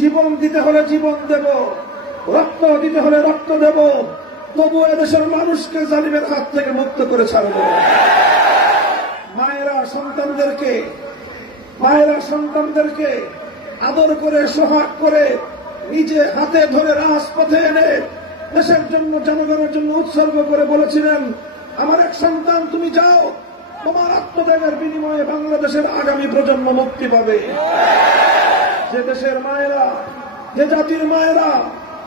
জীবন দিতে হলে জীবন দেব, রক্ত দিতে হলে রক্ত দেব, তবু এদেশের মানুষকে জালিমের হাত থেকে মুক্ত করে ছাড়ব। মায়েরা সন্তানদেরকে আদর করে সোহাগ করে নিজে হাতে ধরে রাজপথে এনে দেশের জন্য জনগণের জন্য উৎসর্গ করে বলেছিলেন, আমার এক সন্তান তুমি যাও, তোমার আত্মত্যাগের বিনিময়ে বাংলাদেশের আগামী প্রজন্ম মুক্তি পাবে। যে দেশের মায়েরা, যে জাতির মায়েরা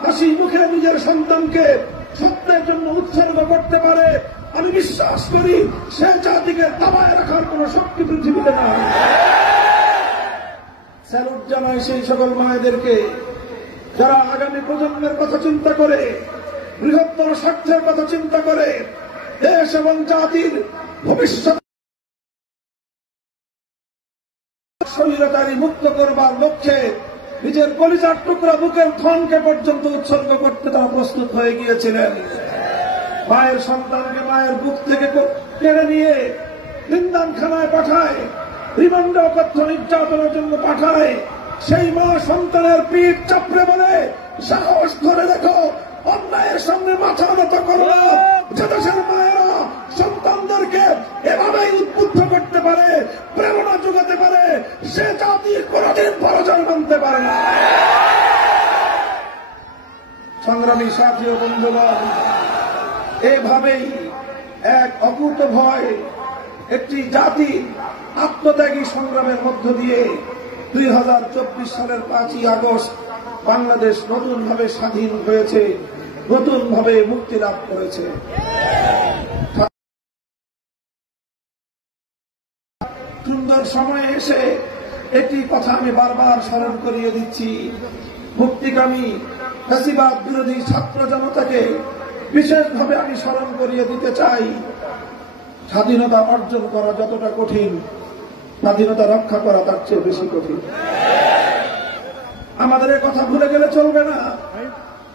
হাসি মুখে নিজের সন্তানকে সত্যের জন্য উৎসর্গ করতে পারে, আমি বিশ্বাস করি সে জাতিকে দাবায় রাখার কোন শক্তি পৃথিবীতে না। স্যালুট জানাই সেই সকল মায়েদেরকে যারা আগামী প্রজন্মের কথা চিন্তা করে, বৃহত্তর স্বার্থের কথা চিন্তা করে দেশ এবং জাতির ভবিষ্যৎ স্বৈরাচারী মুক্ত করবার লক্ষ্যে নিজের কলিজার টুকরা বুকের ধনকে পর্যন্ত উৎসর্গ করতে তারা প্রস্তুত হয়ে গিয়েছিলেন। মায়ের সন্তানকে মায়ের বুক থেকে কেড়ে নিয়ে জিন্দানখানায় পাঠায়, রিমান্ডে অকথ্য নির্যাতনের জন্য পাঠায়। সেই মা সন্তানের পিঠ চাপড়ে বলে, সাহস ধরে দেখো, অন্যায়ের সামনে মাথা নত করো। যে দেশের মায়েরা সন্তানদেরকে এভাবেই উদ্বুদ্ধ করতে পারে, প্রেরণা যোগাতে পারে, সে জাতি কোনদিন পরাজয় মানতে পারে না। সংগ্রামী সাথী ও বন্ধুগণ, এভাবেই এক অকুত ভয় একটি জাতি আত্মত্যাগী সংগ্রামের মধ্য দিয়ে 2024 সালের 5ই আগস্ট বাংলাদেশ নতুনভাবে স্বাধীন হয়েছে, নতুনভাবে মুক্তি লাভ করেছে। সুন্দর সময়ে এসে একটি কথা আমি বারবার স্মরণ করিয়ে দিচ্ছি, মুক্তিকামী ফ্যাসিবাদ বিরোধী ছাত্র জনতাকে বিশেষভাবে আমি স্মরণ করিয়ে দিতে চাই। স্বাধীনতা অর্জন করা যতটা কঠিন, স্বাধীনতা রক্ষা করা তার চেয়ে বেশি কঠিন। আমাদের এ কথা ভুলে গেলে চলবে না।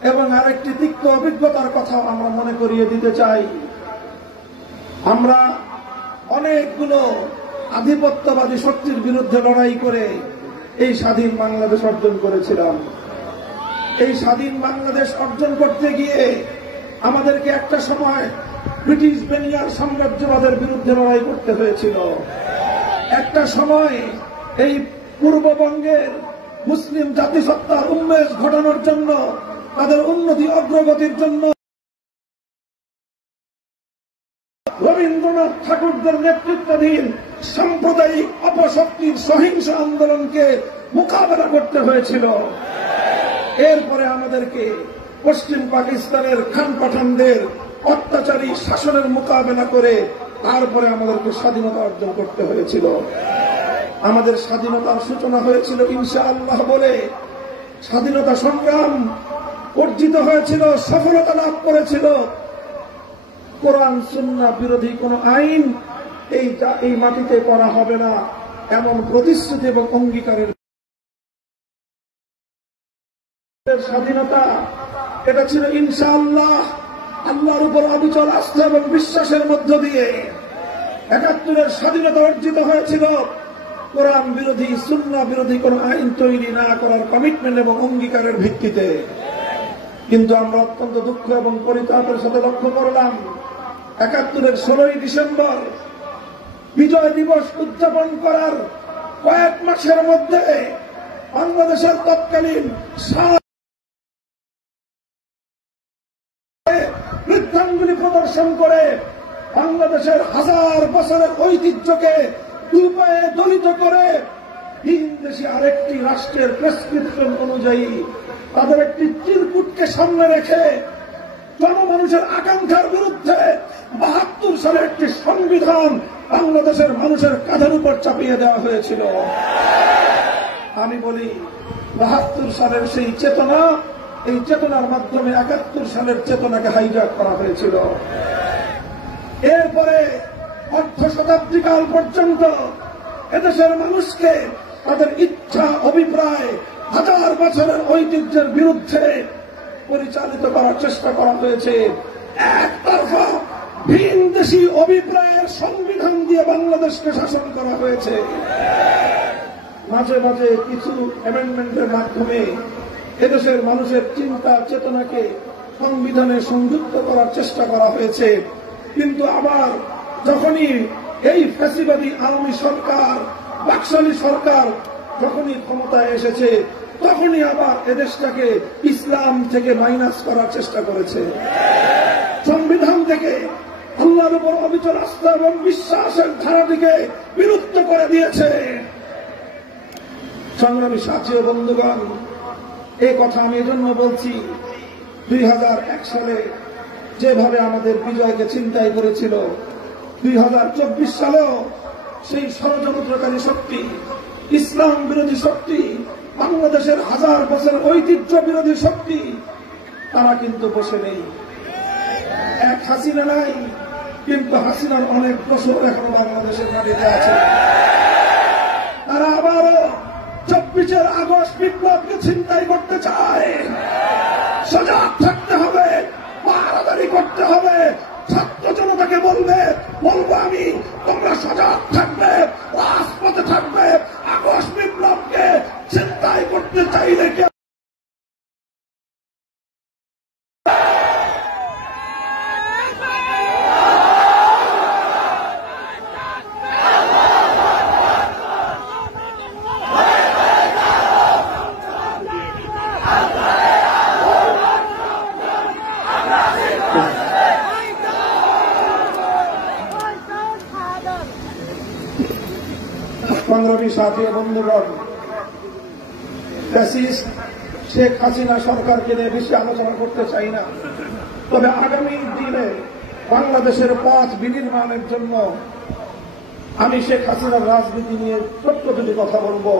এবং আরেকটি তিক্ত অভিজ্ঞতার কথা আমরা মনে করিয়ে দিতে চাই। আমরা অনেকগুলো আধিপত্যবাদী শক্তির বিরুদ্ধে লড়াই করে এই স্বাধীন বাংলাদেশ অর্জন করেছিলাম। এই স্বাধীন বাংলাদেশ অর্জন করতে গিয়ে আমাদেরকে একটা সময় ব্রিটিশ বেনিয়ার সাম্রাজ্যবাদের বিরুদ্ধে লড়াই করতে হয়েছিল। একটা সময় এই পূর্ববঙ্গের মুসলিম জাতিসত্তার উন্মেষ ঘটানোর জন্য, তাদের উন্নতি অগ্রগতির জন্য রবীন্দ্রনাথ ঠাকুরদের নেতৃত্বাধীন সাম্প্রদায়িক অপশক্তির সহিংস আন্দোলনকে মোকাবেলা করতে হয়েছিল। এরপরে আমাদেরকে পশ্চিম পাকিস্তানের খান পাঠানদের অত্যাচারী শাসনের মোকাবেলা করে তারপরে আমাদেরকে স্বাধীনতা অর্জন করতে হয়েছিল। আমাদের স্বাধীনতার সূচনা হয়েছিল ইনশাআল্লাহ বলে। স্বাধীনতা সংগ্রাম অর্জিত হয়েছিল, সফলতা লাভ করেছিল। কোরআন সুন্নাহ বিরোধী কোন আইন এই মাটিতে করা হবে না, এমন প্রতিশ্রুতি এবং অঙ্গীকারের স্বাধীনতা এটা ছিল ইনশাআল্লাহ আল্লাহর উপর অবিচল আস্থা এবং বিশ্বাসের মধ্য দিয়ে। ৭১-এর স্বাধীনতা অর্জিত হয়েছিল কোরআন বিরোধী সুন্নাহ বিরোধী কোন আইন তৈরি না করার কমিটমেন্ট এবং অঙ্গীকারের ভিত্তিতে। কিন্তু আমরা অত্যন্ত দুঃখ এবং পরিতাপের সাথে লক্ষ্য করলাম ৭১-এর 16ই ডিসেম্বর বিজয় দিবস উদযাপন করার কয়েক মাসের মধ্যে বাংলাদেশের তৎকালীন বৃদ্ধাঙ্গুলি প্রদর্শন করে বাংলাদেশের হাজার বছরের ঐতিহ্যকে দুপায়ে দলিত করে ভিনদেশী আরেকটি রাষ্ট্রের প্রেসক্রিপশন অনুযায়ী তাদের একটি চিরকুটকে সামনে রেখে জনমানুষের আকাঙ্ক্ষার বিরুদ্ধে ৭২ সালে একটি সংবিধান বাংলাদেশের মানুষের কাঁধের উপর চাপিয়ে দেওয়া হয়েছিল। আমি বলি ৭২ সালের সেই চেতনা, এই চেতনার মাধ্যমে ৭১ সালের চেতনাকে হাইজ্যাক করা হয়েছিল। এরপরে অর্ধ শতাব্দীকাল পর্যন্ত এদেশের মানুষকে তাদের ইচ্ছা অভিপ্রায় হাজার বছরের ঐতিহ্যের বিরুদ্ধে পরিচালিত করার চেষ্টা করা হয়েছে। একতরফা ভিনদেশী অভিপ্রায়ের সংবিধান দিয়ে বাংলাদেশকে শাসন করা হয়েছে। মাঝে মাঝে কিছু অ্যামেন্ডমেন্টের মাধ্যমে এদেশের মানুষের চিন্তা চেতনাকে সংবিধানে সংযুক্ত করার চেষ্টা করা হয়েছে। কিন্তু আবার যখনই এই ফ্যাসিবাদী আওয়ামী সরকার, বাকশালী সরকার যখনই ক্ষমতায় এসেছে, তখনই আবার এদেশটাকে ইসলাম থেকে মাইনাস করার চেষ্টা করেছে। সংবিধান থেকে আল্লাহর উপর অবিচল আস্থা এবং বিশ্বাসের ধারাটিকে বিলুপ্ত করে দিয়েছে। সংগ্রামী সাথী ও বন্ধুগণ, এই কথা আমি এজন্য বলছি, 2001 সালে যেভাবে আমাদের বিজয়কে ছিনতাই করেছিল, 2024 সালেও সেই ষড়যন্ত্রকারী শক্তি, ইসলাম বিরোধী শক্তি, বাংলাদেশের হাজার বছর ঐতিহ্য বিরোধী শক্তি, তারা কিন্তু বসে নেই। এক হাসিনা নাই, কিন্তু হাসিনার অনেক দোসর এখনো বাংলাদেশের মাটিতে আছে। তারা আবারও 24 আগস্ট বিপ্লবকে ছিনতাই করতে চায়। সজাগ থাকতে হবে, পাহারাদারি করতে হবে। ছাত্র জনতাকে বলবো আমি, তোমরা সজাগ থাকবে, রাজপথে থাকবে। আগস্ট বিপ্লবকে ছিনতাই করতে চাইলে কে 15 সাথী বন্ধুগণ, ফ্যাসিস্ট শেখ হাসিনা সরকারকে নিয়ে বেশি আলোচনা করতে চাই না। তবে আগামী দিনে বাংলাদেশের পথ বিনির্মাণের জন্য আমি শেখ হাসিনার রাজনীতি নিয়ে ছোট্ট দুটি কথা বলবো।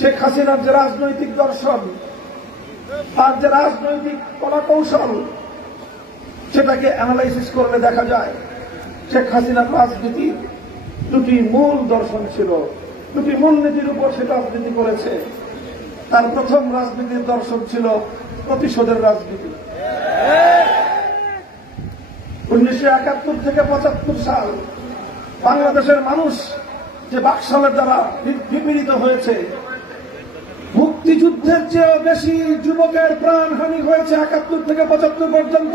শেখ হাসিনার যে রাজনৈতিক দর্শন, তার যে রাজনৈতিক কলাকৌশল, সেটাকে অ্যানালাইসিস করলে দেখা যায় শেখ হাসিনার রাজনীতির দুটি মূল দর্শন ছিল, দুটি মূলনীতির উপর সে রাজনীতি করেছে। তার প্রথম রাজনীতির দর্শন ছিল প্রতিশোধের রাজনীতি। 1971 থেকে 75 সাল বাংলাদেশের মানুষ যে বাকশালের দ্বারা বিপীড়িত হয়েছে, মুক্তিযুদ্ধের চেয়েও বেশি যুবকের প্রাণহানি হয়েছে 71 থেকে 75 পর্যন্ত।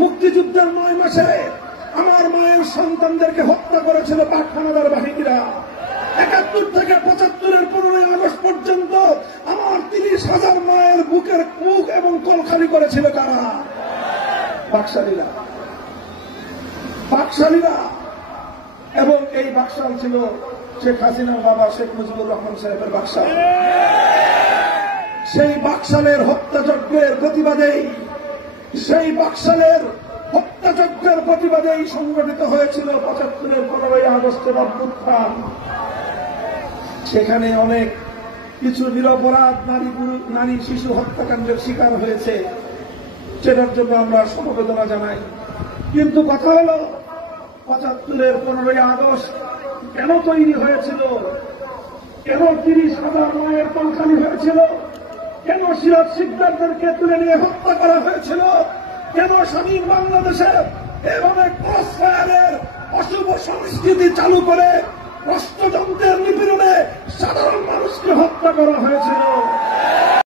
মুক্তিযুদ্ধের 9 মাসে আমার মায়ের সন্তানদেরকে হত্যা করেছিল পাক হানাদার বাহিনীরা। 71 থেকে 75-এর 15 আগস্ট পর্যন্ত আমার 30,000 মায়ের বুকের মুখ এবং কোল খালি করেছিল কারা? বাকশালীরা। এবং এই বাকশাল ছিল শেখ হাসিনার বাবা শেখ মুজিবুর রহমান সাহেবের বাকশাল। সেই বাকশালের হত্যাযজ্ঞের প্রতিবাদেই, সেই বাকশালের হত্যাযজ্ঞের প্রতিবাদেই সংগঠিত হয়েছিল 75-এর 15 আগস্টের অভ্যুত্থান। সেখানে অনেক কিছু নিরপরাধ নারী শিশু হত্যাকাণ্ডের শিকার হয়েছে, সেটার জন্য আমরা সমবেদনা জানাই। কিন্তু কথা হলো 75-এর 15 আগস্ট কেন তৈরি হয়েছিল? কেন 30,000 মায়ের কলখানি হয়েছিল? কেন সিরাজ শিকদারদেরকে তুলে নিয়ে হত্যা করা হয়েছিল? কেন স্বাধীন বাংলাদেশে এভাবে ক্রসফায়ারের অশুভ সংস্কৃতি চালু করে রাষ্ট্রযন্ত্রের নিপীড়নে সাধারণ মানুষকে হত্যা করা হয়েছিল?